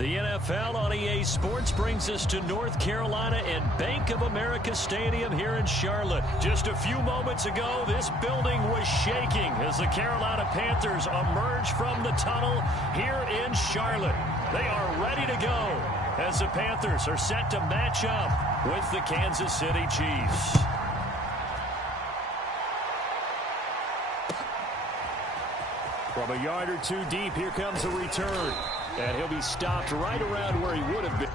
The NFL on EA Sports brings us to North Carolina and Bank of America Stadium here in Charlotte. Just a few moments ago, this building was shaking as the Carolina Panthers emerge from the tunnel here in Charlotte. They are ready to go as the Panthers are set to match up with the Kansas City Chiefs. From a yard or two deep, here comes a return. And he'll be stopped right around where he would have been.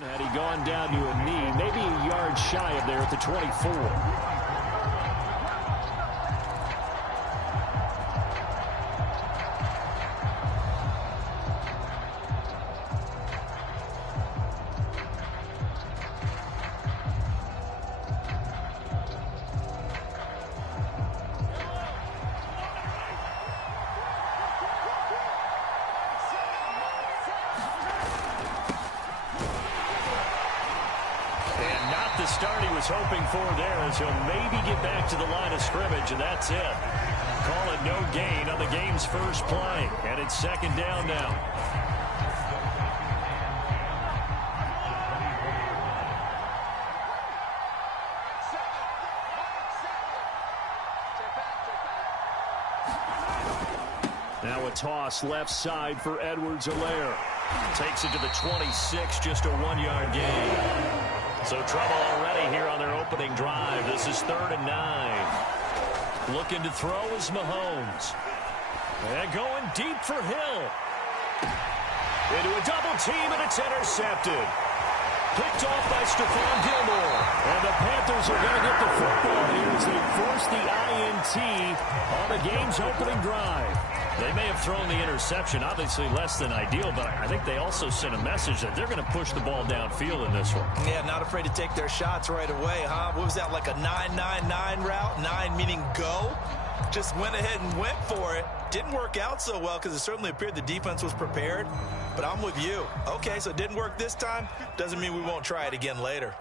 Had he gone down to a knee, maybe a yard shy of there at the 24. The start he was hoping for there as he'll maybe get back to the line of scrimmage, and that's it. Call it no gain on the game's first play, and it's second down now. Now a toss left side for Edwards-Helaire. Takes it to the 26, just a 1-yard gain. So trouble already here on their opening drive. This is 3rd and 9. Looking to throw is Mahomes. And going deep for Hill. Into a double team, and it's intercepted. Picked off by Stephon Gilmore. And the Panthers are going to get the football here as they force the INT on the game's opening drive. They may have thrown the interception, obviously less than ideal, but I think they also sent a message that they're going to push the ball downfield in this one. Yeah, not afraid to take their shots right away, huh? What was that, like a 9-9-9 route? 9 meaning go? Just went ahead and went for it. Didn't work out so well because it certainly appeared the defense was prepared, but I'm with you. Okay, so it didn't work this time. Doesn't mean we won't try it again later.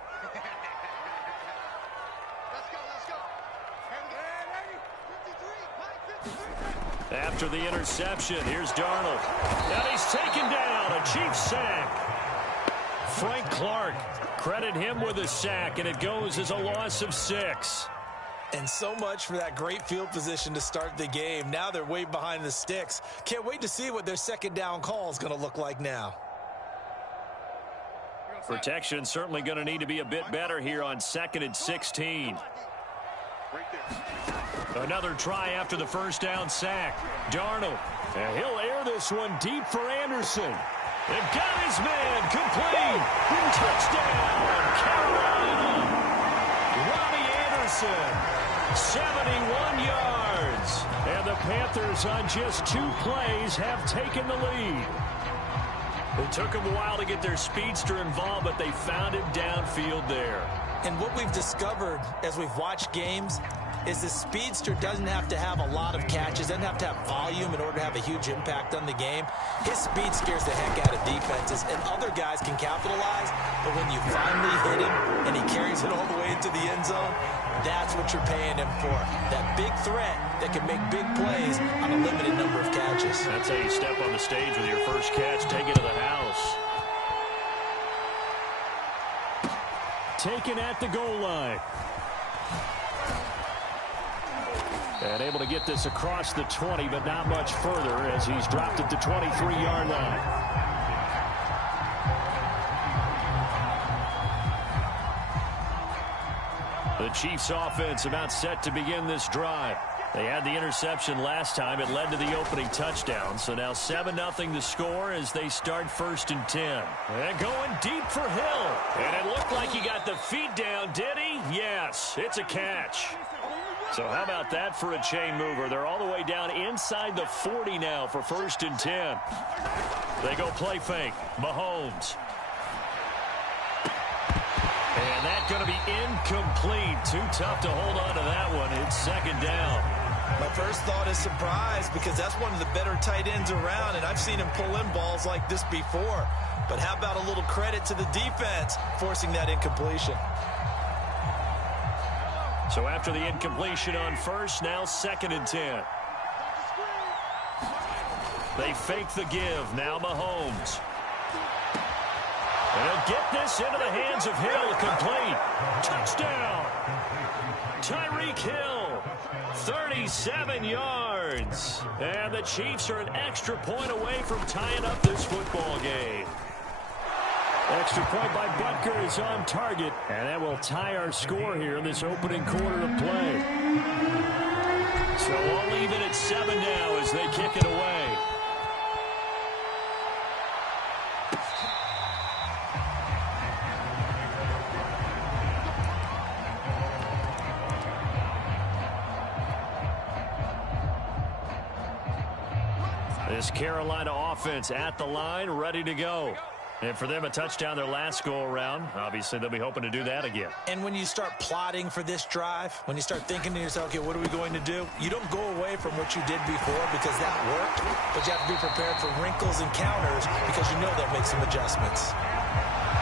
After the interception, here's Darnold. And he's taken down, a Chiefs sack. Frank Clark, credit him with a sack, and it goes as a loss of 6. And so much for that great field position to start the game. Now they're way behind the sticks. Can't wait to see what their second down call is going to look like now. Protection certainly going to need to be a bit better here on 2nd and 16. Another try after the first down sack. Darnold, and he'll air this one deep for Anderson. They've got his man, complete. Touchdown, Carolina. Robbie Anderson, 71 yards. And the Panthers on just 2 plays have taken the lead. It took them a while to get their speedster involved, but they found him downfield there. And what we've discovered as we've watched games is the speedster doesn't have to have a lot of catches, doesn't have to have volume in order to have a huge impact on the game. His speed scares the heck out of defenses, and other guys can capitalize, but when you finally hit him and he carries it all the way into the end zone, that's what you're paying him for. That big threat that can make big plays on a limited number of catches. That's how you step on the stage with your first catch, take it to the house. Taken at the goal line. And able to get this across the 20, but not much further as he's dropped at the 23-yard line. The Chiefs offense about set to begin this drive. They had the interception last time. It led to the opening touchdown. So now 7-0 the score as they start 1st and 10. And going deep for Hill. And it looked like like he got the feet down, did he? Yes, it's a catch. So how about that for a chain mover? They're all the way down inside the 40 now for 1st and 10. They go play fake. Mahomes. And that's going to be incomplete. Too tough to hold on to that one. It's 2nd down. My first thought is surprise because that's one of the better tight ends around, and I've seen him pull in balls like this before. But how about a little credit to the defense forcing that incompletion? So after the incompletion on 1st, now 2nd and 10. They fake the give. Now Mahomes. And he'll get this into the hands of Hill. Complete. Touchdown. Tyreek Hill. 37 yards. And the Chiefs are an extra point away from tying up this football game. Extra point by Butker is on target. And that will tie our score here in this opening quarter of play. So all even at 7 now as they kick it away. This Carolina offense at the line, ready to go. And for them, a touchdown their last go-around. Obviously, they'll be hoping to do that again. And when you start plotting for this drive, when you start thinking to yourself, okay, what are we going to do? You don't go away from what you did before because that worked, but you have to be prepared for wrinkles and counters because you know they'll make some adjustments.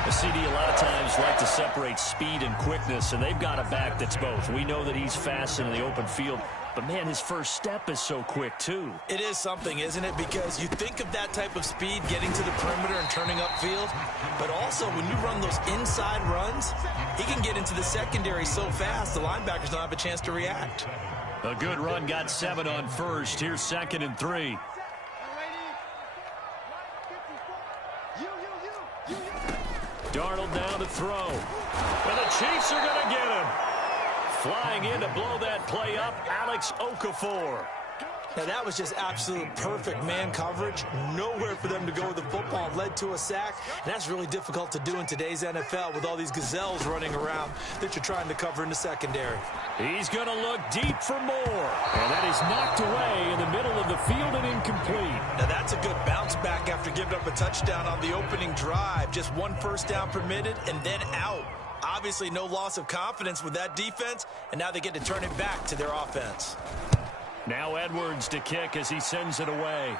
The CD a lot of times like to separate speed and quickness, and they've got a back that's both. We know that he's fast in the open field, but, man, his first step is so quick, too. It is something, isn't it? Because you think of that type of speed getting to the perimeter and turning upfield, but also when you run those inside runs, he can get into the secondary so fast the linebackers don't have a chance to react. A good run got 7 on 1st. Here's 2nd and 3. Darnold down to throw. And the Chiefs are going to get him. Flying in to blow that play up, Alex Okafor. Now, that was just absolute perfect man coverage. Nowhere for them to go with the football. Led to a sack. And that's really difficult to do in today's NFL with all these gazelles running around that you're trying to cover in the secondary. He's going to look deep for more. And that is knocked away in the middle of the field and incomplete. Now, that's a good bounce back after giving up a touchdown on the opening drive. Just 1 first down permitted and then out. Obviously, no loss of confidence with that defense, and now they get to turn it back to their offense. Now Edwards to kick as he sends it away.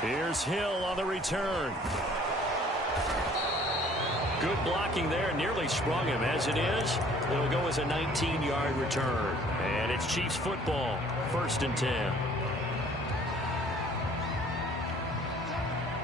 Here's Hill on the return. Good blocking there, nearly sprung him. As it is, it'll go as a 19-yard return. And it's Chiefs football, 1st and 10.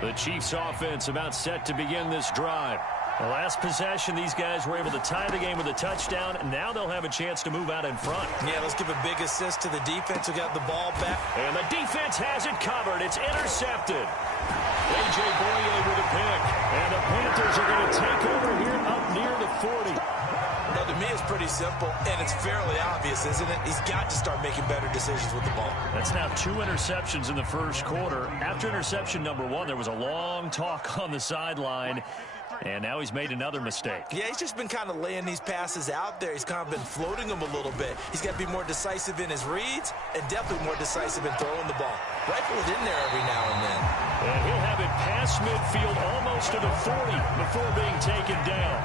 The Chiefs offense about set to begin this drive. The last possession, these guys were able to tie the game with a touchdown, and now they'll have a chance to move out in front. Yeah, let's give a big assist to the defense who got the ball back. And the defense has it covered. It's intercepted. A.J. Boye with a pick. And the Panthers are going to take over here up near the 40. Now, to me, it's pretty simple, and it's fairly obvious, isn't it? He's got to start making better decisions with the ball. That's now 2 interceptions in the first quarter. After interception number 1, there was a long talk on the sideline. And now he's made another mistake. Yeah, he's just been kind of laying these passes out there. He's kind of been floating them a little bit. He's got to be more decisive in his reads and definitely more decisive in throwing the ball. Rifle it in there every now and then. And he'll have it past midfield almost to the 40 before being taken down.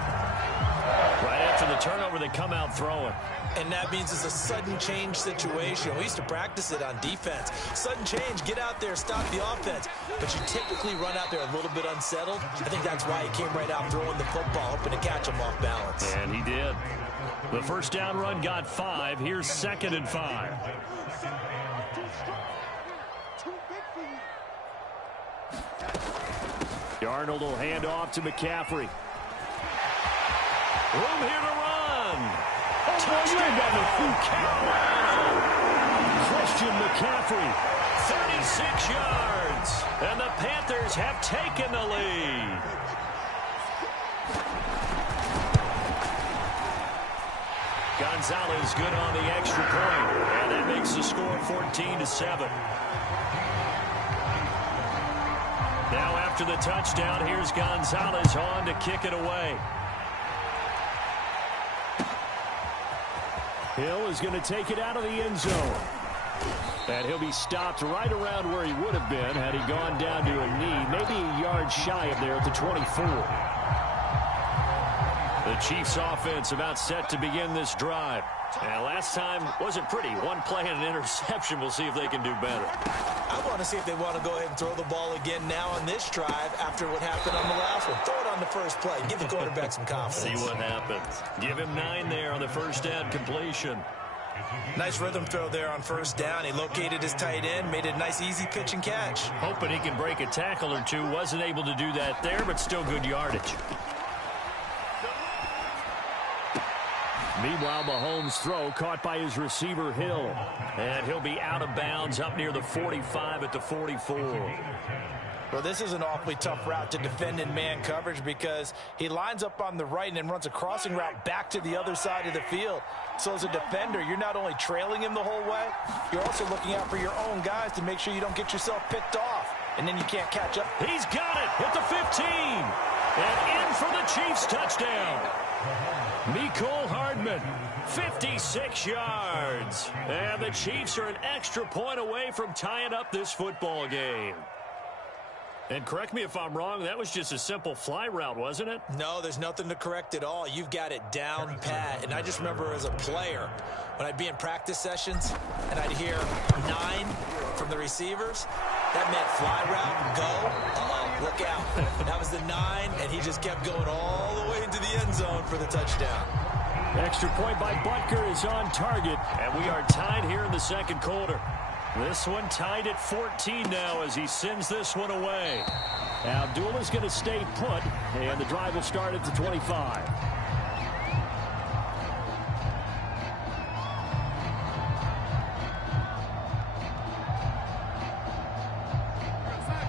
Right after the turnover, they come out throwing. And that means it's a sudden change situation. We used to practice it on defense. Sudden change, get out there, stop the offense. But you typically run out there a little bit unsettled. I think that's why he came right out throwing the football, hoping to catch him off balance. And he did. The first down run got 5. Here's 2nd and 5. Darnold will hand off to McCaffrey. Room here to run. Touchdown by Carolina. Christian McCaffrey, 36 yards. And the Panthers have taken the lead. Gonzalez good on the extra point. And that makes the score 14-7. Now after the touchdown, here's Gonzalez on to kick it away. Hill is going to take it out of the end zone. And he'll be stopped right around where he would have been had he gone down to a knee, maybe a yard shy of there at the 24. The Chiefs offense about set to begin this drive. And last time wasn't pretty. One play and an interception. We'll see if they can do better. I want to see if they want to go ahead and throw the ball again now on this drive after what happened on the last one. Throw it on the first play. Give the quarterback some confidence. See what happens. Give him 9 there on the first down completion. Nice rhythm throw there on first down. He located his tight end, made a nice easy pitch and catch. Hoping he can break a tackle or two. Wasn't able to do that there, but still good yardage. Meanwhile, Mahomes' throw caught by his receiver, Hill. And he'll be out of bounds up near the 45 at the 44. Well, this is an awfully tough route to defend in man coverage because he lines up on the right and then runs a crossing route back to the other side of the field. So as a defender, you're not only trailing him the whole way, you're also looking out for your own guys to make sure you don't get yourself picked off. And then you can't catch up. He's got it at the 15. And in for the Chiefs touchdown. Mecole Hardman, 56 yards. And the Chiefs are an extra point away from tying up this football game. And correct me if I'm wrong, that was just a simple fly route, wasn't it? No, there's nothing to correct at all. You've got it down pat. And I just remember as a player, when I'd be in practice sessions and I'd hear 9 from the receivers, that meant fly route, go, look out. That was the 9, and he just kept going all the way into the end zone for the touchdown. Extra point by Butker is on target, and we are tied here in the second quarter. This one tied at 14 now as he sends this one away. Abdullah's going to stay put, and the drive will start at the 25.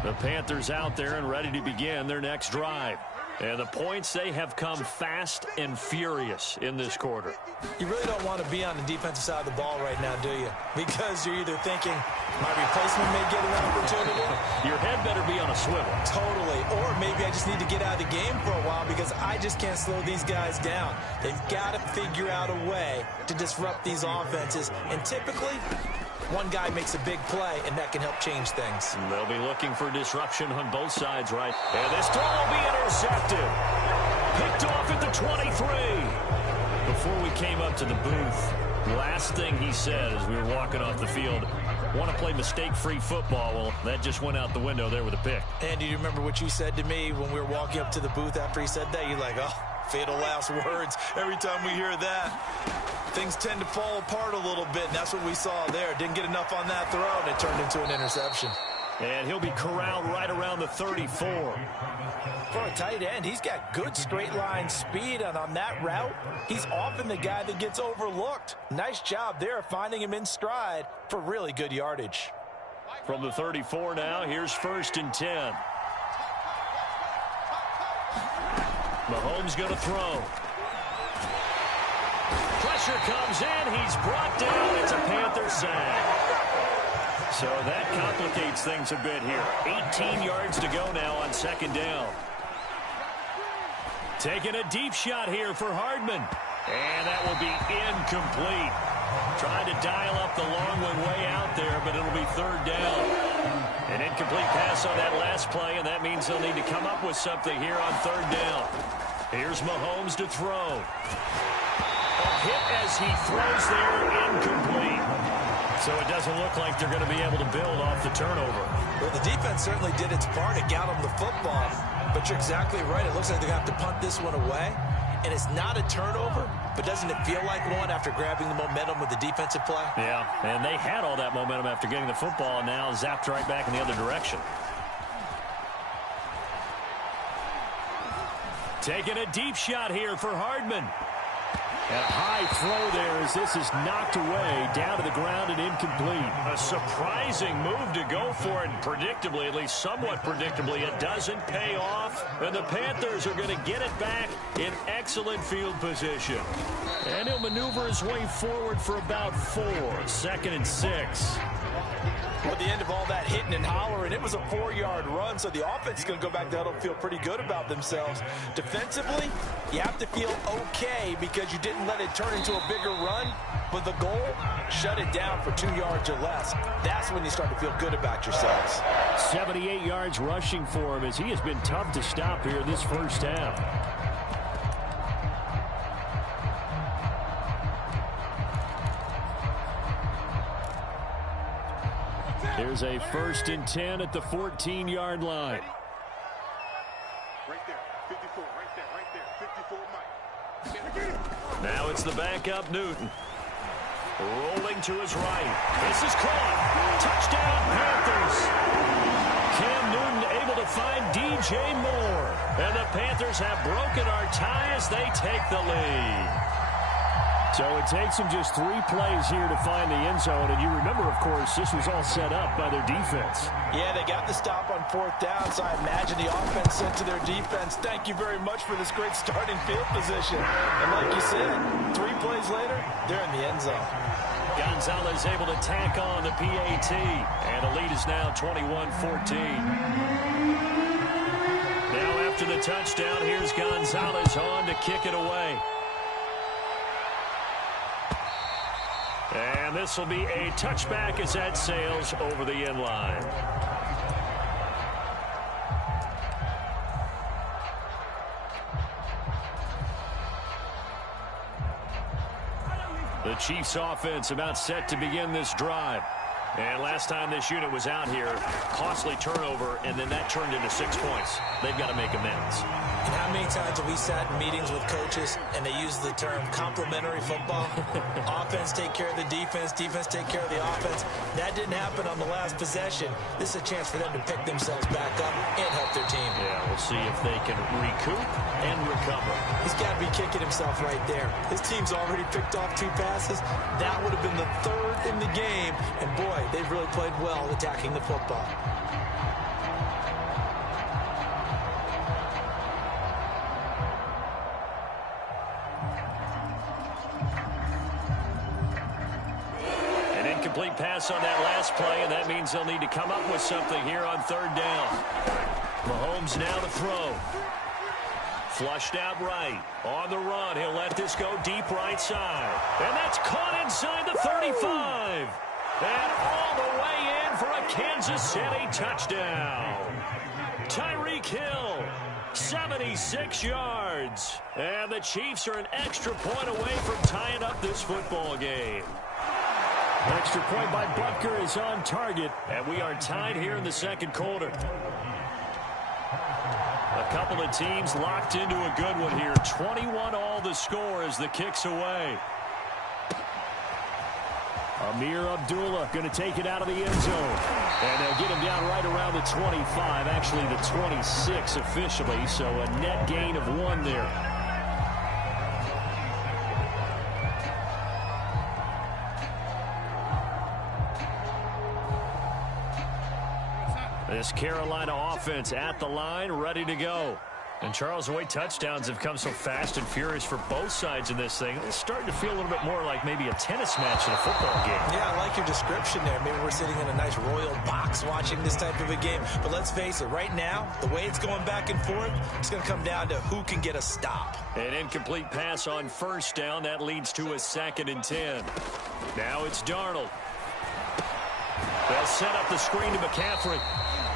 The Panthers out there and ready to begin their next drive. And the points, they have come fast and furious in this quarter. You really don't want to be on the defensive side of the ball right now, do you? Because you're either thinking, my replacement may get an opportunity. Your head better be on a swivel. Totally. Or maybe I just need to get out of the game for a while because I just can't slow these guys down. They've got to figure out a way to disrupt these offenses. And typically, one guy makes a big play, and that can help change things. They'll be looking for disruption on both sides, right? And this throw will be intercepted. Picked off at the 23. Before we came up to the booth, last thing he said as we were walking off the field, want to play mistake-free football. Well, that just went out the window there with a pick. And do you remember what you said to me when we were walking up to the booth after he said that? You're like, oh, fatal last words. Every time we hear that, things tend to fall apart a little bit, and that's what we saw there. Didn't get enough on that throw, and it turned into an interception. And he'll be corralled right around the 34. For a tight end, he's got good straight line speed, and on that route, he's often the guy that gets overlooked. Nice job there finding him in stride for really good yardage. From the 34 now, here's 1st and 10. Mahomes going to throw. Pressure comes in. He's brought down. It's a Panther sack. So that complicates things a bit here. 18 yards to go now on 2nd down. Taking a deep shot here for Hardman. And that will be incomplete. Trying to dial up the long one way out there, but it'll be 3rd down. An incomplete pass on that last play, and that means they'll need to come up with something here on 3rd down. Here's Mahomes to throw. A hit as he throws there, incomplete. So it doesn't look like they're going to be able to build off the turnover. Well, the defense certainly did its part. It got them the football. But you're exactly right. It looks like they're going to have to punt this one away. And it's not a turnover, but doesn't it feel like one after grabbing the momentum with the defensive play? Yeah, and they had all that momentum after getting the football, and now zapped right back in the other direction. Taking a deep shot here for Hardman. And a high throw there as this is knocked away, down to the ground and incomplete. A surprising move to go for it, and predictably, at least somewhat predictably, it doesn't pay off. And the Panthers are going to get it back in excellent field position. And he'll maneuver his way forward for about 4. 2nd and 6. At the end of all that hitting and hollering, it was a 4-yard run, so the offense is going to go back to huddle and feel pretty good about themselves. Defensively, you have to feel okay because you didn't let it turn into a bigger run, but the goal, shut it down for 2 yards or less. That's when you start to feel good about yourselves. 78 yards rushing for him as he has been tough to stop here this first half. Here's a 1st and 10 at the 14-yard line. Right there, 54, right there, 54, Mike. Now it's the backup Newton. Rolling to his right. This is caught. Touchdown, Panthers. Cam Newton able to find DJ Moore. And the Panthers have broken our tie as they take the lead. So it takes them just 3 plays here to find the end zone. And you remember, of course, this was all set up by their defense. Yeah, they got the stop on 4th down, so I imagine the offense said to their defense, thank you very much for this great starting field position. And like you said, 3 plays later, they're in the end zone. Gonzalez able to tack on the PAT. And the lead is now 21-14. Now after the touchdown, here's Gonzalez on to kick it away. And this will be a touchback as that sails over the end line. The Chiefs offense about set to begin this drive. And last time this unit was out here, costly turnover, and then that turned into 6 points. They've got to make amends. And how many times have we sat in meetings with coaches and they use the term complementary football? Offense take care of the defense, defense take care of the offense. That didn't happen on the last possession. This is a chance for them to pick themselves back up and help their team. Yeah, we'll see if they can recoup and recover. He's got to be kicking himself right there. His team's already picked off 2 passes. That would have been the 3rd in the game. And boy, they've really played well attacking the football. An incomplete pass on that last play, and that means they'll need to come up with something here on 3rd down. Mahomes now to throw. Flushed out right. On the run, he'll let this go deep right side. And that's caught inside the 35. And all the way in for a Kansas City touchdown. Tyreek Hill, 76 yards. And the Chiefs are an extra point away from tying up this football game. Extra point by Butker is on target. And we are tied here in the 2nd quarter. A couple of teams locked into a good one here. 21 all the score as the kick's away. Amir Abdullah going to take it out of the end zone. And they'll get him down right around the 25, actually the 26 officially, so a net gain of 1 there. This Carolina offense at the line, ready to go. And Charles, the way touchdowns have come so fast and furious for both sides in this thing, it's starting to feel a little bit more like maybe a tennis match in a football game. Yeah, I like your description there. Maybe we're sitting in a nice royal box watching this type of a game. But let's face it, right now, the way it's going back and forth, it's going to come down to who can get a stop. An incomplete pass on 1st down. That leads to a 2nd and 10. Now it's Darnold. They'll set up the screen to McCaffrey.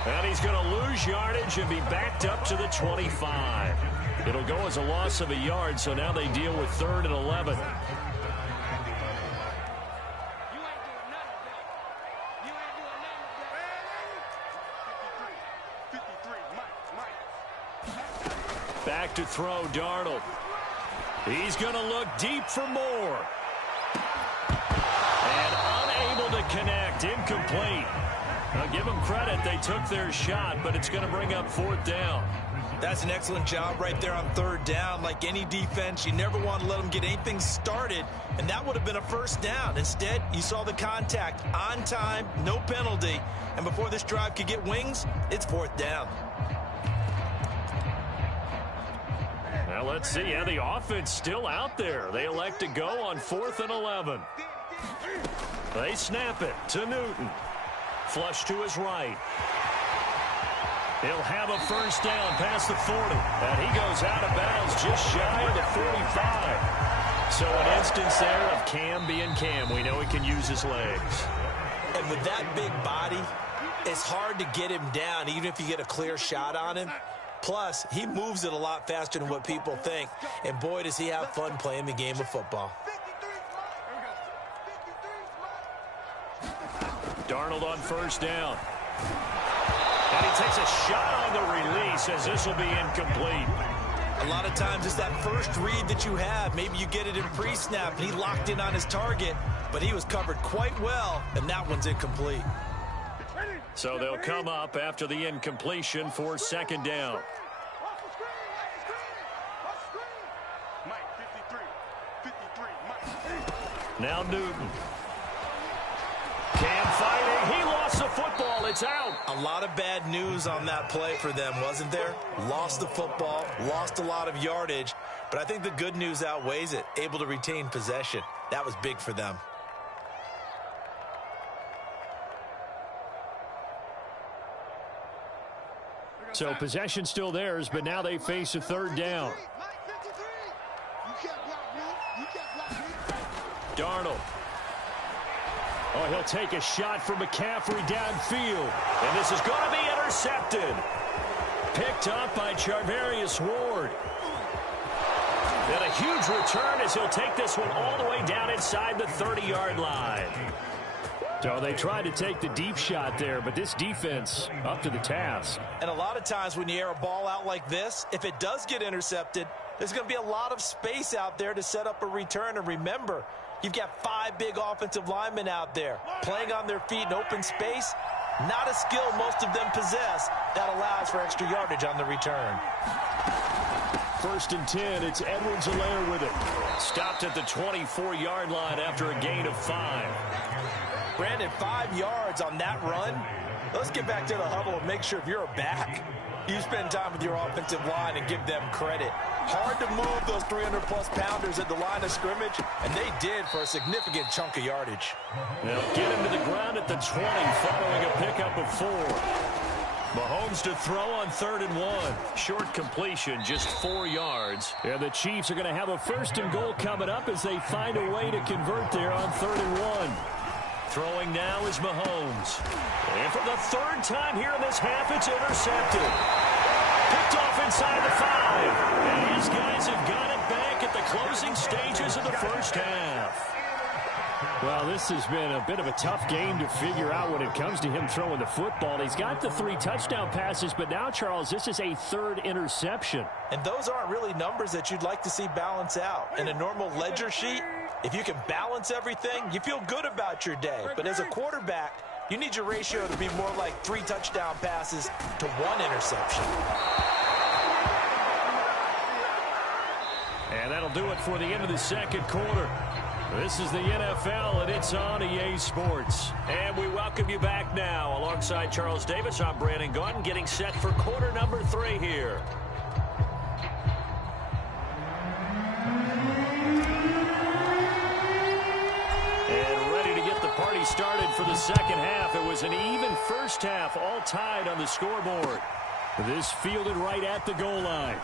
And he's going to lose yardage and be backed up to the 25. It'll go as a loss of a yard, so now they deal with 3rd and 11. Back to throw, Darnold. He's going to look deep for more. And unable to connect, incomplete. Now give them credit, they took their shot, but it's going to bring up 4th down. That's an excellent job right there on 3rd down. Like any defense, you never want to let them get anything started, and that would have been a 1st down. Instead, you saw the contact on time, no penalty, and before this drive could get wings, it's 4th down. Now let's see, yeah, the offense still out there. They elect to go on 4th and 11. They snap it to Newton. Flush to his right. He'll have a first down past the 40. And he goes out of bounds just shy of the 45. So an instance there of Cam being Cam. We know he can use his legs. And with that big body, it's hard to get him down even if you get a clear shot on him. Plus, he moves it a lot faster than what people think. And boy, does he have fun playing the game of football. Darnold on first down. And he takes a shot on the release as this will be incomplete. A lot of times it's that first read that you have. Maybe you get it in pre-snap, and he locked in on his target, but he was covered quite well, and that one's incomplete. So they'll come up after the incompletion for second down. Now Newton. Cam fighting. He lost the football. It's out. A lot of bad news on that play for them, wasn't there? Lost the football, lost a lot of yardage, but I think the good news outweighs it. Able to retain possession. That was big for them. So possession still theirs, but now they face a third down. Darnold. Oh, he'll take a shot from McCaffrey downfield. And this is going to be intercepted. Picked up by Charvarius Ward. And a huge return as he'll take this one all the way down inside the 30-yard line. So they tried to take the deep shot there, but this defense up to the task. And a lot of times when you air a ball out like this, if it does get intercepted, there's going to be a lot of space out there to set up a return. And remember, you've got 5 big offensive linemen out there playing on their feet in open space. Not a skill most of them possess that allows for extra yardage on the return. 1st and 10, it's Edwards-Helaire with it. Stopped at the 24-yard line after a gain of 5. Brandon, 5 yards on that run. Let's get back to the huddle and make sure if you're a back, you spend time with your offensive line and give them credit. Hard to move those 300-plus pounders at the line of scrimmage, and they did for a significant chunk of yardage. They'll get him to the ground at the 20 following a pickup of 4. Mahomes to throw on 3rd and 1. Short completion, just 4 yards. And the Chiefs are going to have a 1st and goal coming up as they find a way to convert there on 3rd and 1. Throwing now is Mahomes. And for the 3rd time here in this half, it's intercepted. Picked off inside the 5. And these guys have got it back at the closing stages of the first half. Well, this has been a bit of a tough game to figure out when it comes to him throwing the football. He's got the 3 touchdown passes, but now, Charles, this is a 3rd interception. And those aren't really numbers that you'd like to see balance out. In a normal ledger sheet, if you can balance everything, you feel good about your day. But as a quarterback, you need your ratio to be more like 3 touchdown passes to 1 interception. And that'll do it for the end of the 2nd quarter. This is the NFL, and it's on EA Sports. And we welcome you back now. Alongside Charles Davis, I'm Brandon Gaudin, getting set for quarter number 3 here. And ready to get the party started for the 2nd half. It was an even first half, all tied on the scoreboard. This fielded right at the goal line.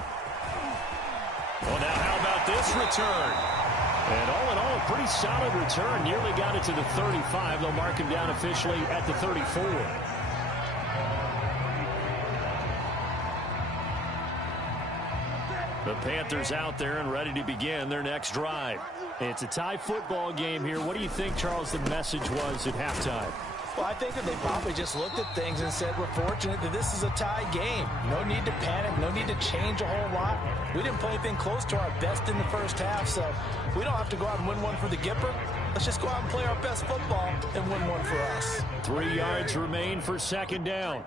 Well, now how about this return? And all in all, a pretty solid return. Nearly got it to the 35. They'll mark him down officially at the 34. The Panthers out there and ready to begin their next drive. It's a tie football game here. What do you think, Charles, the message was at halftime? Well, I think that they probably just looked at things and said, we're fortunate that this is a tie game. No need to panic. No need to change a whole lot. We didn't play anything close to our best in the first half, so we don't have to go out and win one for the Gipper. Let's just go out and play our best football and win one for us. 3 yards remain for 2nd down.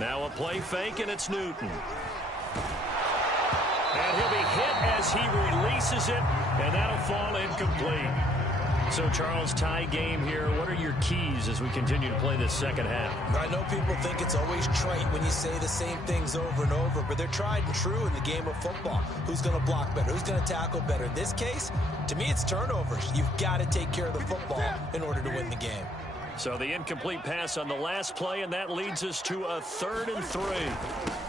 Now a play fake, and it's Newton. And he'll be hit as he releases it, and that'll fall incomplete. So, Charles, tie game here. What are your keys as we continue to play this second half? I know people think it's always trite when you say the same things over and over, but they're tried and true in the game of football. Who's going to block better? Who's going to tackle better? In this case, to me, it's turnovers. You've got to take care of the football in order to win the game. So the incomplete pass on the last play, and that leads us to a 3rd and 3.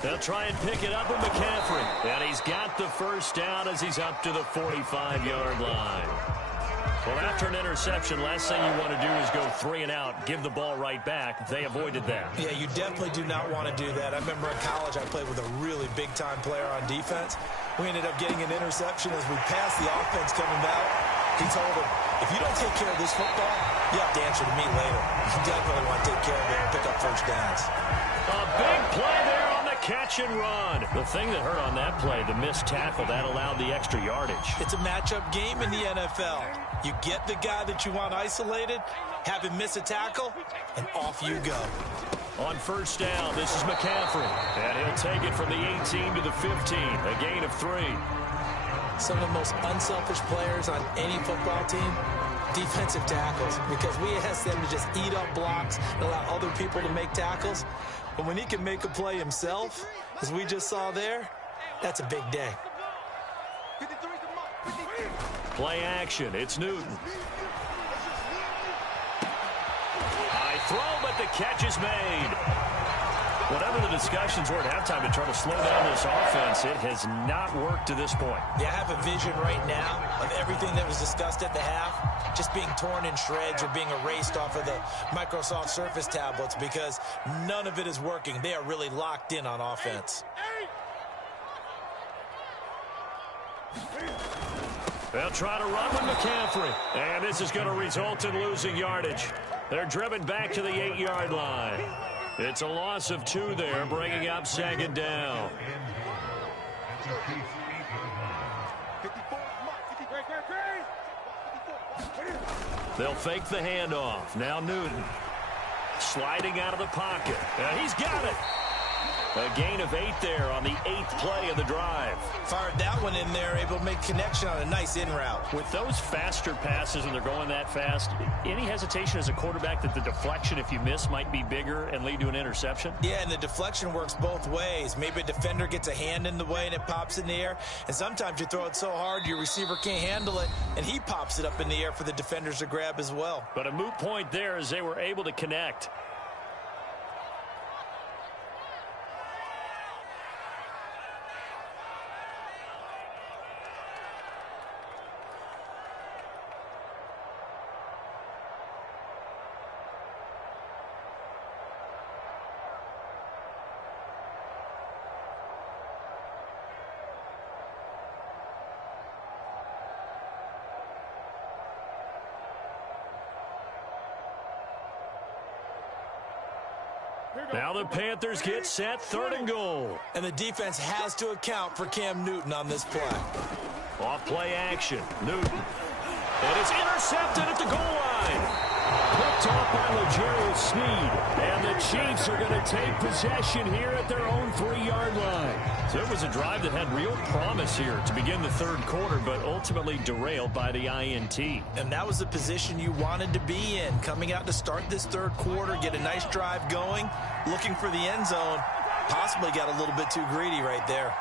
They'll try and pick it up with McCaffrey. And he's got the first down as he's up to the 45-yard line. Well, after an interception, last thing you want to do is go 3 and out, give the ball right back. They avoided that. Yeah, you definitely do not want to do that. I remember in college I played with a really big-time player on defense. We ended up getting an interception as we passed the offense coming back. He told him, if you don't take care of this football, you have to answer to me later. You definitely want to take care of it and pick up first downs. A big play there on the catch and run. The thing that hurt on that play, the missed tackle, that allowed the extra yardage. It's a matchup game in the NFL. You get the guy that you want isolated, have him miss a tackle, and off you go. On first down, this is McCaffrey. And he'll take it from the 18 to the 15, a gain of 3. Some of the most unselfish players on any football team, defensive tackles, because we ask them to just eat up blocks and allow other people to make tackles. But when he can make a play himself, as we just saw there, that's a big day. Play action. It's Newton. High throw, but the catch is made. Whatever the discussions were at halftime to try to slow down this offense, it has not worked to this point. Yeah, I have a vision right now of everything that was discussed at the half just being torn in shreds or being erased off of the Microsoft Surface tablets because none of it is working. They are really locked in on offense. They'll try to run with McCaffrey, and this is going to result in losing yardage. They're driven back to the 8-yard line. It's a loss of 2 there, bringing up 2nd down. They'll fake the handoff. Now Newton sliding out of the pocket. He's got it. A gain of 8 there on the 8th play of the drive. Fired that one in there, able to make connection on a nice in route. With those faster passes and they're going that fast, any hesitation as a quarterback that the deflection, if you miss, might be bigger and lead to an interception? Yeah, and the deflection works both ways. Maybe a defender gets a hand in the way and it pops in the air. And sometimes you throw it so hard your receiver can't handle it, and he pops it up in the air for the defenders to grab as well. But a moot point there as they were able to connect. Now the Panthers get set, 3rd and goal. And the defense has to account for Cam Newton on this play. Off play action, Newton. And it's intercepted at the goal line. Picked off by L'Jarius Sneed. And the Chiefs are going to take possession here at their own 3-yard line. So it was a drive that had real promise here to begin the 3rd quarter, but ultimately derailed by the INT. And that was the position you wanted to be in. Coming out to start this 3rd quarter, get a nice drive going, looking for the end zone. Possibly got a little bit too greedy right there.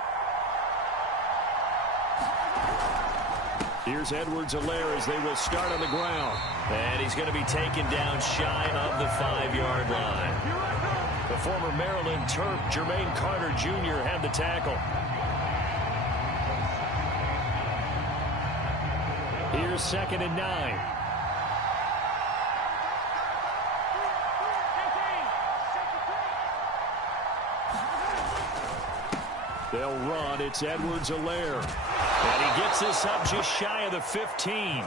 Here's Edwards-Helaire as they will start on the ground. And he's going to be taken down shy of the 5-yard line. The former Maryland Terp, Jermaine Carter Jr. had the tackle. Here's 2nd and 9. They'll run. It's Edwards-Helaire. And he gets this up just shy of the 15.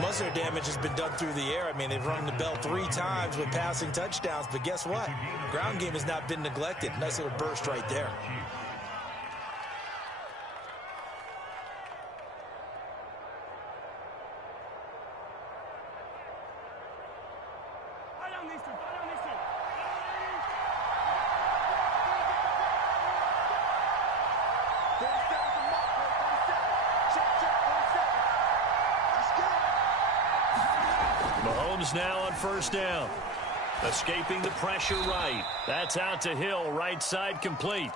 Most of their damage has been done through the air. I mean, they've rung the bell 3 times with passing touchdowns, but guess what? Ground game has not been neglected. Nice little burst right there. Mahomes now on first down. Escaping the pressure right. That's out to Hill, right side complete.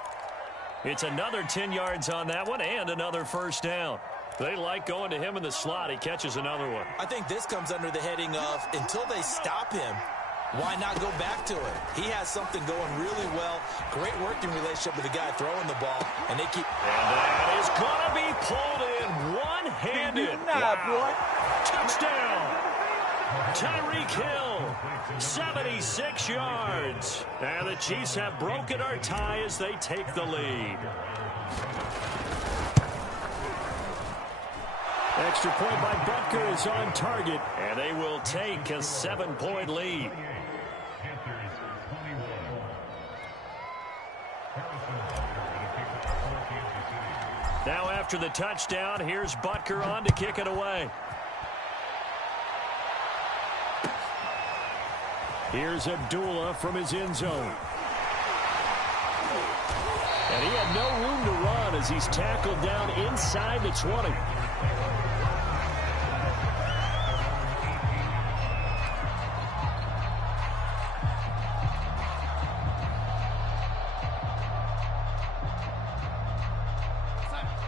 It's another 10 yards on that one and another first down. They like going to him in the slot. He catches another one. I think this comes under the heading of until they stop him, why not go back to it? He has something going really well. Great working relationship with the guy throwing the ball. And they keep... And that is going to be pulled in one-handed. Wow. Touchdown. Tyreek Hill, 76 yards. And the Chiefs have broken our tie as they take the lead. Extra point by Butker is on target, and they will take a 7-point lead. Now after the touchdown, here's Butker on to kick it away. Here's Abdullah from his end zone. And he had no room to run as he's tackled down inside the 20.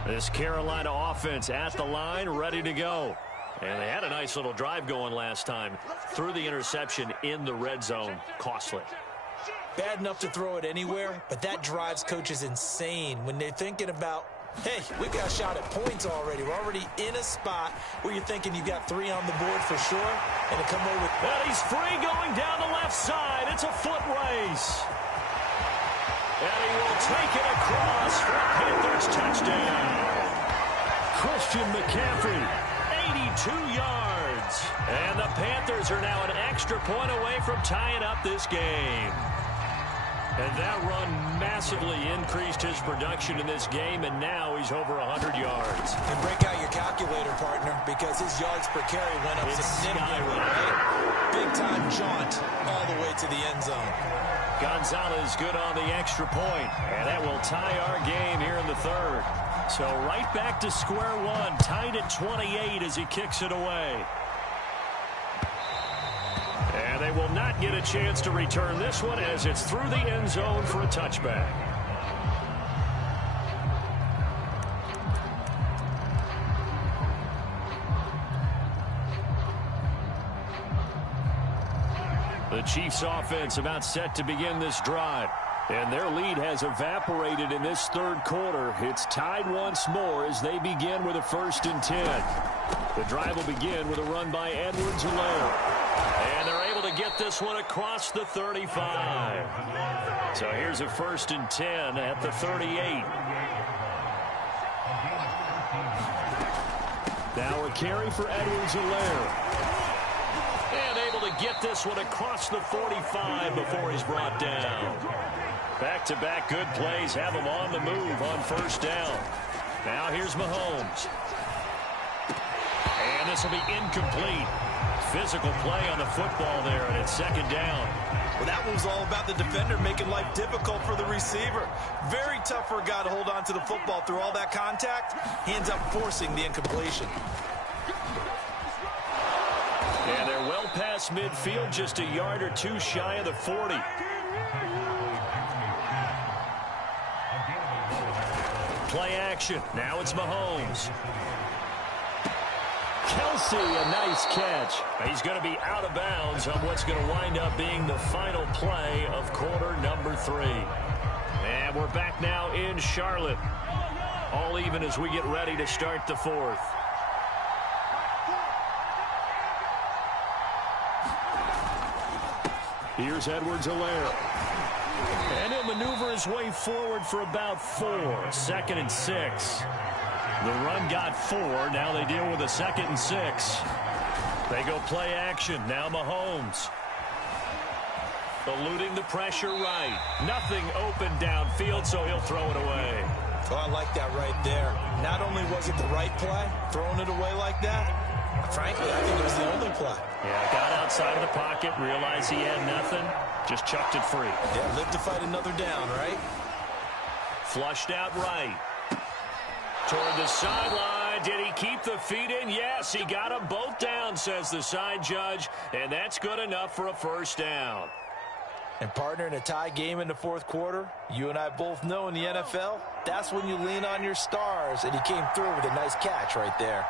This Carolina offense at the line, ready to go. And they had a nice little drive going last time. Threw the interception in the red zone. Costly. Bad enough to throw it anywhere, but that drives coaches insane when they're thinking about, hey, we got a shot at points already. We're already in a spot where you're thinking you got 3 on the board for sure, and to come over with... And he's free going down the left side. It's a foot race. And he will take it across for a Panthers touchdown. Christian McCaffrey, 82 yards. And the Panthers are now an extra point away from tying up this game. And that run massively increased his production in this game, and now he's over 100 yards. And break out your calculator, partner, because his yards per carry went up significantly. Right? Big-time jaunt all the way to the end zone. Gonzalez good on the extra point, and that will tie our game here in the third. So right back to square one, tied at 28 as he kicks it away. And they will not get a chance to return this one as it's through the end zone for a touchback. The Chiefs offense about set to begin this drive. And their lead has evaporated in this third quarter. It's tied once more as they begin with a 1st and 10. The drive will begin with a run by Edwards-Helaire. And they're able to get this one across the 35. So here's a 1st and 10 at the 38. Now a carry for Edwards-Helaire. And able to get this one across the 45 before he's brought down. Back-to-back good plays have him on the move on 1st down. Now here's Mahomes. And this will be incomplete. Physical play on the football there, and it's 2nd down. Well, that one was all about the defender making life difficult for the receiver. Very tough for a guy to hold on to the football through all that contact. He ends up forcing the incompletion. And they're well past midfield, just a yard or 2 shy of the 40. Play action. Now it's Mahomes. Kelsey, a nice catch. He's going to be out of bounds on what's going to wind up being the final play of quarter number 3. And we're back now in Charlotte. All even as we get ready to start the 4th. Here's Edwards-Helaire. And he'll maneuver his way forward for about 4. 2nd and 6. The run got 4. Now they deal with a 2nd and 6. They go play action. Now Mahomes. Eluding the pressure right. Nothing open downfield, so he'll throw it away. Oh, I like that right there. Not only was it the right play, throwing it away like that, frankly, I think it was the only play. Yeah, got outside of the pocket, realized he had nothing, just chucked it free. Yeah, live to fight another down, right? Flushed out right. Toward the sideline. Did he keep the feet in? Yes, he got them both down, says the side judge, and that's good enough for a first down. And, partner, in a tie game in the fourth quarter, you and I both know in the NFL, that's when you lean on your stars, and he came through with a nice catch right there.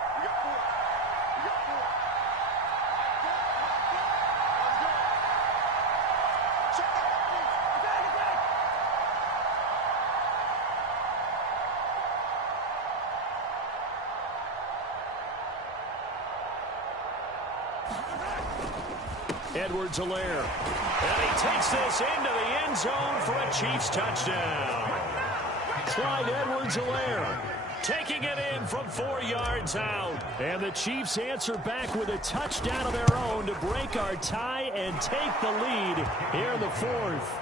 Edwards-Helaire. And he takes this into the end zone for a Chiefs touchdown. Clyde Edwards-Helaire taking it in from 4 yards out. And the Chiefs answer back with a touchdown of their own to break our tie and take the lead here in the fourth.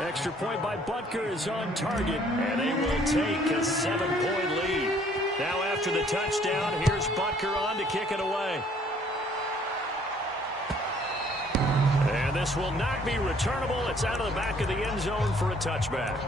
Extra point by Butker is on target, and they will take a 7-point lead. Now after the touchdown, here's Butker on to kick it away. And this will not be returnable. It's out of the back of the end zone for a touchback.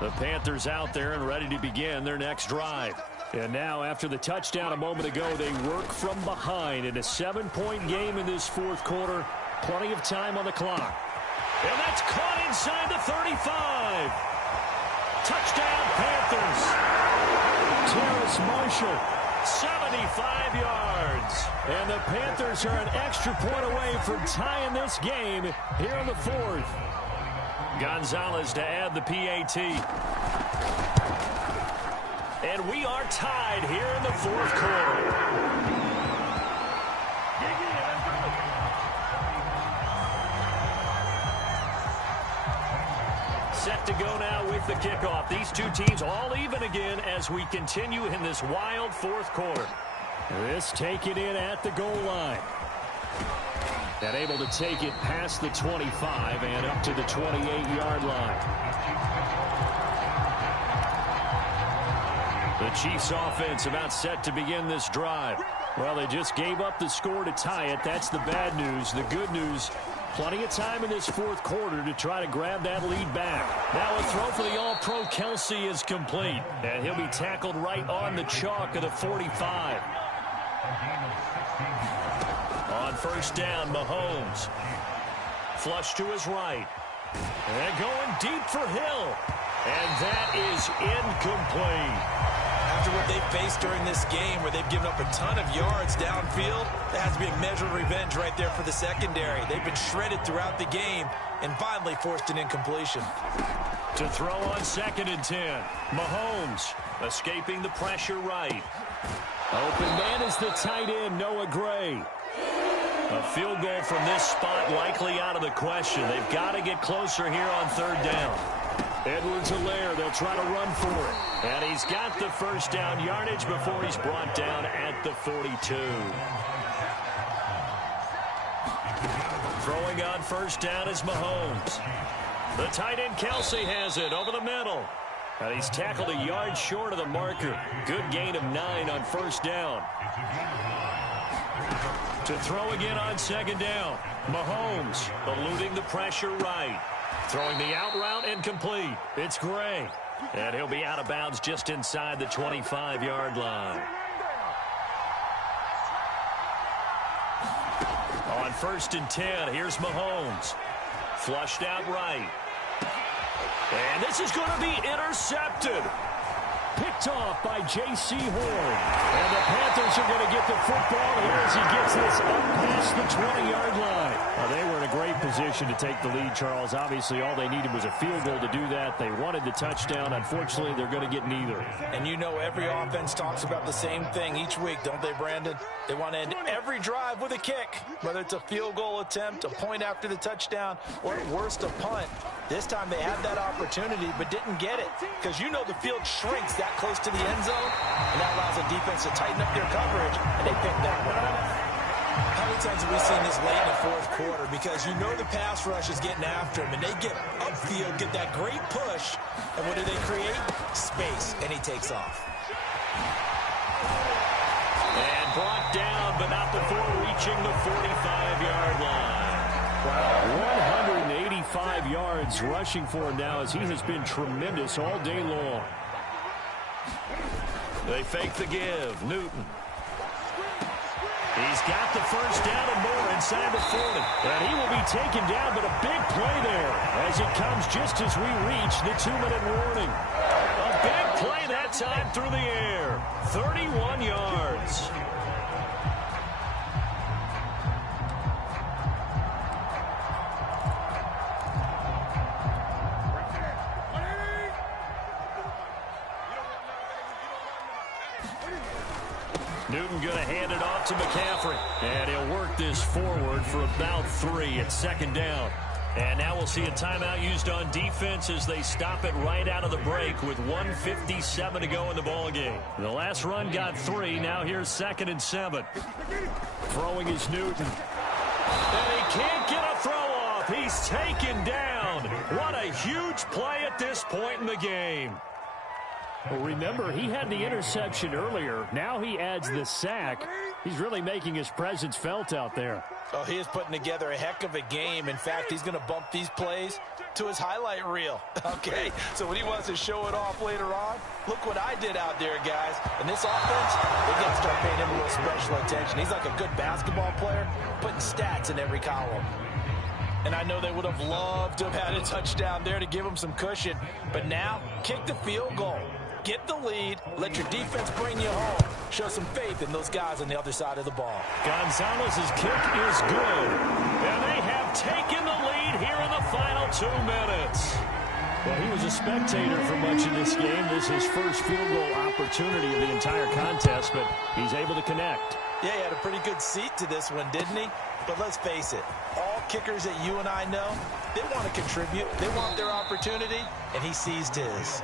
The Panthers out there and ready to begin their next drive. And now, after the touchdown a moment ago, they work from behind in a 7-point game in this fourth quarter. Plenty of time on the clock. And that's caught inside the 35. Touchdown, Panthers. Terrace Marshall, 75 yards. And the Panthers are an extra point away from tying this game here in the fourth. Gonzalez to add the PAT. And we are tied here in the fourth quarter. Set to go now with the kickoff. These two teams all even again as we continue in this wild fourth quarter. This taken in at the goal line. And able to take it past the 25 and up to the 28-yard line. The Chiefs offense about set to begin this drive. Well, they just gave up the score to tie it. That's the bad news. The good news, plenty of time in this fourth quarter to try to grab that lead back. Now a throw for the All-Pro Kelsey is complete. And he'll be tackled right on the chalk of the 45. On first down, Mahomes. Flush to his right. And going deep for Hill. And that is incomplete. After what they've faced during this game where they've given up a ton of yards downfield, there has to be a measure of revenge right there for the secondary. They've been shredded throughout the game and finally forced an incompletion. To throw on 2nd and 10. Mahomes escaping the pressure right. Open man is the tight end, Noah Gray. A field goal from this spot likely out of the question. They've got to get closer here on 3rd down. Edwards-Helaire, they'll try to run for it. And he's got the first down yardage before he's brought down at the 42. Throwing on first down is Mahomes. The tight end Kelsey has it over the middle. And he's tackled a yard short of the marker. Good gain of 9 on first down. To throw again on 2nd down. Mahomes eluding the pressure right. Throwing the out route incomplete. It's Gray. And he'll be out of bounds just inside the 25-yard line. On 1st and 10, here's Mahomes. Flushed out right. And this is going to be intercepted. Picked off by J.C. Horn. And the Panthers are going to get the football here as he gets this up past the 20-yard line. Well, they were in a great position to take the lead, Charles. Obviously, all they needed was a field goal to do that. They wanted the touchdown. Unfortunately, they're going to get neither. And you know every offense talks about the same thing each week, don't they, Brandon? They want to end every drive with a kick, whether it's a field goal attempt, a point after the touchdown, or at worst, a punt. This time they had that opportunity but didn't get it because you know the field shrinks that close to the end zone, and that allows the defense to tighten up their coverage, and they picked that one off. How many times have we seen this late in the fourth quarter? Because you know the pass rush is getting after him, and they get upfield, get that great push, and what do they create? Space, and he takes off. And brought down, but not before reaching the 45-yard line. 185 yards rushing for him now as he has been tremendous all day long. They fake the give. Newton. He's got the first down and more inside the 40. And he will be taken down, but a big play there as it comes just as we reach the 2-minute warning. A big play that time through the air. 31 yards. Newton going to hand it off to McCaffrey. And he'll work this forward for about 3 at second down. And now we'll see a timeout used on defense as they stop it right out of the break with 1:57 to go in the ballgame. The last run got 3. Now here's 2nd and 7. Throwing is Newton. And he can't get a throw off. He's taken down. What a huge play at this point in the game. Well, remember, he had the interception earlier. Now he adds the sack. He's really making his presence felt out there. Oh, he is putting together a heck of a game. In fact, he's going to bump these plays to his highlight reel. Okay, so when he wants to show it off later on, look what I did out there, guys. And this offense, they got to start paying him a little special attention. He's like a good basketball player, putting stats in every column. And I know they would have loved to have had a touchdown there to give him some cushion. But now, kick the field goal. Get the lead. Let your defense bring you home. Show some faith in those guys on the other side of the ball. Gonzalez's kick is good. And they have taken the lead here in the final 2 minutes. Well, he was a spectator for much of this game. This is his first field goal opportunity of the entire contest, but he's able to connect. Yeah, he had a pretty good seat to this one, didn't he? But let's face it, all kickers that you and I know, they want to contribute. They want their opportunity, and he seized his.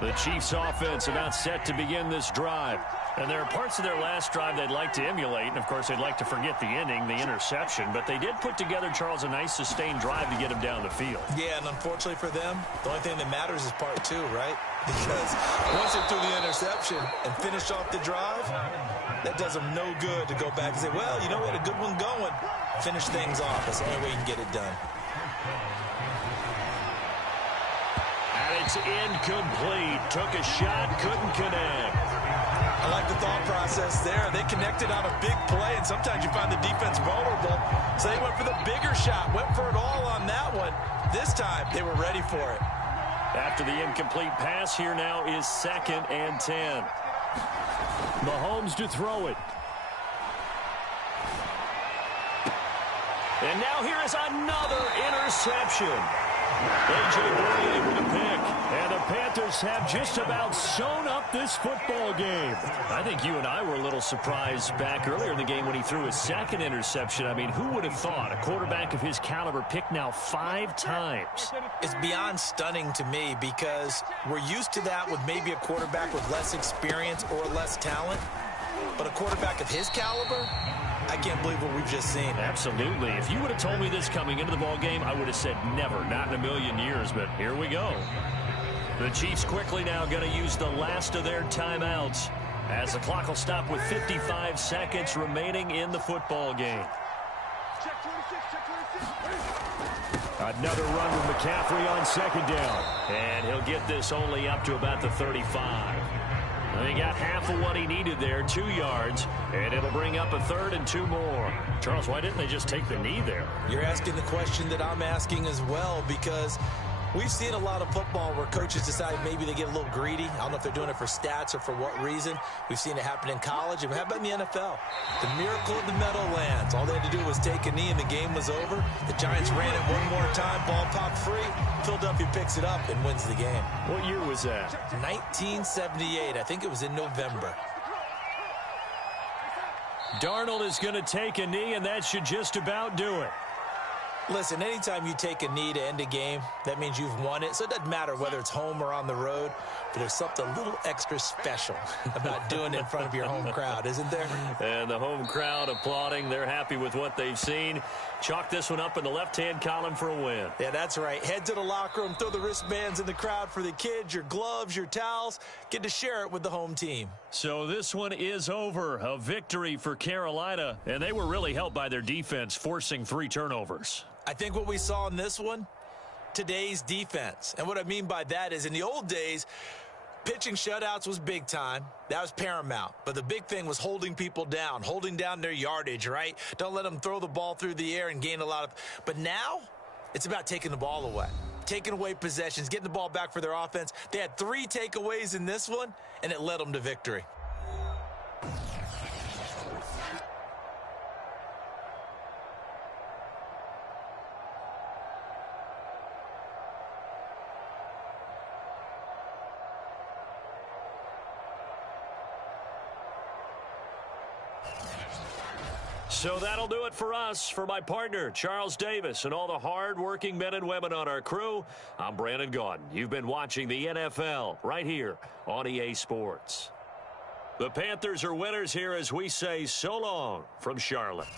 The Chiefs offense about set to begin this drive. And there are parts of their last drive they'd like to emulate. And, of course, they'd like to forget the ending, the interception. But they did put together, Charles, a nice sustained drive to get him down the field. Yeah, and unfortunately for them, the only thing that matters is part 2, right? Because once they threw the interception and finished off the drive, that does them no good to go back and say, well, you know, we had a good one going. Finish things off. That's the only way you can get it done. It's incomplete. Took a shot, couldn't connect. I like the thought process there. They connected on a big play, and sometimes you find the defense vulnerable. So they went for the bigger shot, went for it all on that one. This time, they were ready for it. After the incomplete pass, here now is 2nd and 10. Mahomes to throw it. And now here is another interception. A.J. Boye with a pick. And the Panthers have just about sewn up this football game. I think you and I were a little surprised back earlier in the game when he threw his 2nd interception. I mean, who would have thought a quarterback of his caliber picked now 5 times? It's beyond stunning to me because we're used to that with maybe a quarterback with less experience or less talent. But a quarterback of his caliber, I can't believe what we've just seen. Absolutely. If you would have told me this coming into the ball game, I would have said never, not in a million years, but here we go. The Chiefs quickly now going to use the last of their timeouts as the clock will stop with 55 seconds remaining in the football game. Another run with McCaffrey on 2nd down, and he'll get this only up to about the 35. He got half of what he needed there, 2 yards, and it'll bring up a 3rd and 2 more. Charles, why didn't they just take the knee there? You're asking the question that I'm asking as well, because we've seen a lot of football where coaches decide maybe they get a little greedy. I don't know if they're doing it for stats or for what reason. We've seen it happen in college. And how about in the NFL? The miracle of the Meadowlands. All they had to do was take a knee and the game was over. The Giants ran it one more time. Ball popped free. Philadelphia picks it up and wins the game. What year was that? 1978. I think it was in November. Darnold is going to take a knee, and that should just about do it. Listen, anytime you take a knee to end a game, that means you've won it. So it doesn't matter whether it's home or on the road. For But there's something a little extra special about doing it in front of your home crowd, isn't there? And the home crowd applauding. They're happy with what they've seen. Chalk this one up in the left-hand column for a win. Yeah, that's right. Head to the locker room, throw the wristbands in the crowd for the kids, your gloves, your towels. Get to share it with the home team. So this one is over. A victory for Carolina, and they were really helped by their defense, forcing 3 turnovers. I think what we saw in this one, today's defense. And what I mean by that is in the old days, pitching shutouts was big time. That was paramount. But the big thing was holding people down, holding down their yardage, right? Don't let them throw the ball through the air and gain a lot of. But now it's about taking the ball away, taking away possessions, getting the ball back for their offense. They had 3 takeaways in this one, and it led them to victory. So that'll do it for us. For my partner, Charles Davis, and all the hard-working men and women on our crew, I'm Brandon Gaudin. You've been watching the NFL right here on EA Sports. The Panthers are winners here as we say so long from Charlotte.